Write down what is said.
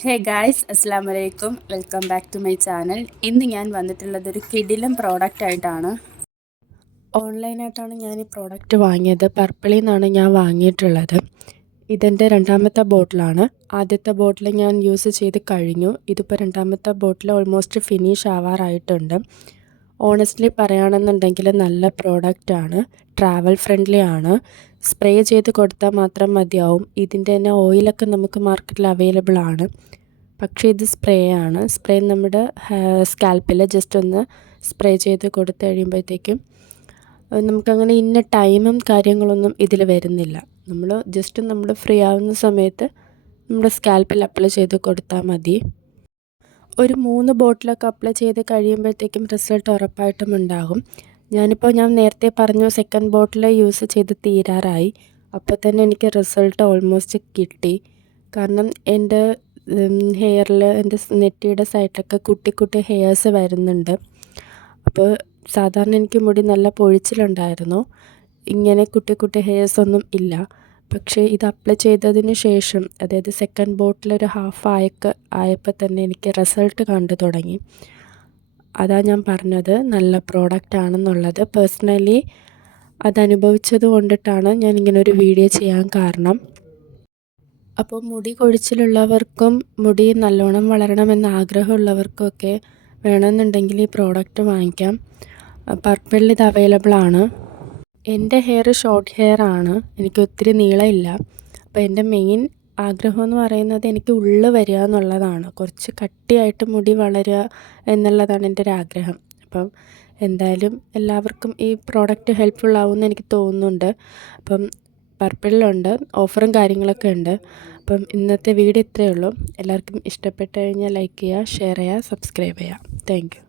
ഹേ guys അസ്സാം വലൈക്കും welcome back to my channel ഇന്ന് ഞാൻ വന്നിട്ടുള്ളത് ഒരു കിടിലം പ്രോഡക്റ്റ് ആയിട്ടാണ്. ഓൺലൈനായിട്ടാണ് ഞാൻ ഈ പ്രോഡക്റ്റ് വാങ്ങിയത്. പർപ്പിളിൽ നിന്നാണ് ഞാൻ വാങ്ങിയിട്ടുള്ളത്. ഇതെന്റെ രണ്ടാമത്തെ ബോട്ടിലാണ് ആദ്യത്തെ ബോട്ടിൽ ഞാൻ യൂസ് ചെയ്ത് കഴിഞ്ഞു. ഇതിപ്പോൾ രണ്ടാമത്തെ ബോട്ടിൽ ഓൾമോസ്റ്റ് ഫിനിഷ് ആവാറായിട്ടുണ്ട്. ഓണസ്റ്റ്ലി പറയുകയാണെന്നുണ്ടെങ്കിൽ നല്ല പ്രോഡക്റ്റ് ആണ്. ട്രാവൽ ഫ്രണ്ട്ലി ആണ്. സ്പ്രേ ചെയ്ത് കൊടുത്താൽ മാത്രം മതിയാവും. ഇതിന്റെ തന്നെ ഓയിലൊക്കെ നമുക്ക് മാർക്കറ്റിൽ അവൈലബിൾ ആണ്. പക്ഷേ ഇത് സ്പ്രേ ആണ്. സ്പ്രേ നമ്മുടെ സ്കാൽപ്പിൽ ജസ്റ്റ് ഒന്ന് സ്പ്രേ ചെയ്ത് കൊടുത്തു കഴിയുമ്പോഴത്തേക്കും നമുക്കങ്ങനെ ഇന്ന ടൈമും കാര്യങ്ങളൊന്നും ഇതിൽ വരുന്നില്ല. നമ്മൾ ജസ്റ്റ് നമ്മൾ ഫ്രീ ആവുന്ന സമയത്ത് നമ്മുടെ സ്കാൽപ്പിൽ അപ്ലൈ ചെയ്ത് കൊടുത്താൽ മതി. ഒരു മൂന്ന് ബോട്ടിലൊക്കെ അപ്ലൈ ചെയ്ത് കഴിയുമ്പോഴത്തേക്കും റിസൾട്ട് ഉറപ്പായിട്ടും ഉണ്ടാകും. ഞാനിപ്പോൾ ഞാൻ നേരത്തെ പറഞ്ഞു സെക്കൻഡ് ബോട്ടിൽ യൂസ് ചെയ്ത് തീരാറായി. അപ്പോൾ തന്നെ എനിക്ക് റിസൾട്ട് ഓൾമോസ്റ്റ് കിട്ടി. കാരണം എന്റെ ഹെയറിൽ എന്റെ നെറ്റിയുടെ സൈഡിലൊക്കെ കുട്ടി കുട്ടി ഹെയർസ് വരുന്നുണ്ട്. അപ്പോൾ സാധാരണ എനിക്ക് മുടി നല്ല പൊഴിച്ചിലുണ്ടായിരുന്നു. ഇങ്ങനെ കുട്ടി കുട്ടി ഹെയർസ് ഒന്നും ഇല്ല. പക്ഷേ ഇത് അപ്ലൈ ചെയ്തതിന് ശേഷം അതായത് സെക്കൻഡ് ബോട്ടിൽ ഒരു ഹാഫ് ആയക്ക് ആയപ്പോൾ തന്നെ എനിക്ക് റിസൾട്ട് കണ്ടു തുടങ്ങി. അതാ ഞാൻ പറഞ്ഞത് നല്ല പ്രോഡക്റ്റ് ആണെന്നുള്ളത്. പേഴ്സണലി അതനുഭവിച്ചത് കൊണ്ടിട്ടാണ് ഞാൻ ഇങ്ങനെ ഒരു വീഡിയോ ചെയ്യാൻ കാരണം. അപ്പോൾ മുടി കൊഴിച്ചിലുള്ളവർക്കും മുടി നല്ലോണം വളരണമെന്ന് ആഗ്രഹമുള്ളവർക്കൊക്കെ വേണമെന്നുണ്ടെങ്കിൽ ഈ പ്രോഡക്റ്റ് വാങ്ങിക്കാം. പർപ്പിളിൽ ഇത് അവൈലബിൾ ആണ്. എന്റെ ഹെയർ ഷോർട്ട് ഹെയർ ആണ്. എനിക്ക് ഒത്തിരി നീളമില്ല. അപ്പോൾ എന്റെ മെയിൻ ആഗ്രഹം എന്ന് പറയുന്നത് എനിക്ക് ഉള്ളു വരിക എന്നുള്ളതാണ്. കുറച്ച് കട്ടിയായിട്ട് മുടി വളരുക എന്നുള്ളതാണ് എന്റെ ഒരു ആഗ്രഹം. അപ്പം എന്തായാലും എല്ലാവർക്കും ഈ പ്രോഡക്റ്റ് ഹെൽപ്ഫുൾ ആവുമെന്ന് എനിക്ക് തോന്നുന്നുണ്ട്. അപ്പം പർപ്പിളിലുണ്ട് ഓഫറും കാര്യങ്ങളൊക്കെ ഉണ്ട്. അപ്പം ഇന്നത്തെ വീഡിയോ ഇത്രയേ ഉള്ളൂ. എല്ലാവർക്കും ഇഷ്ടപ്പെട്ട് കഴിഞ്ഞാൽ ലൈക്ക് ചെയ്യുക ഷെയർ ചെയ്യുക സബ്സ്ക്രൈബ് ചെയ്യുക. താങ്ക്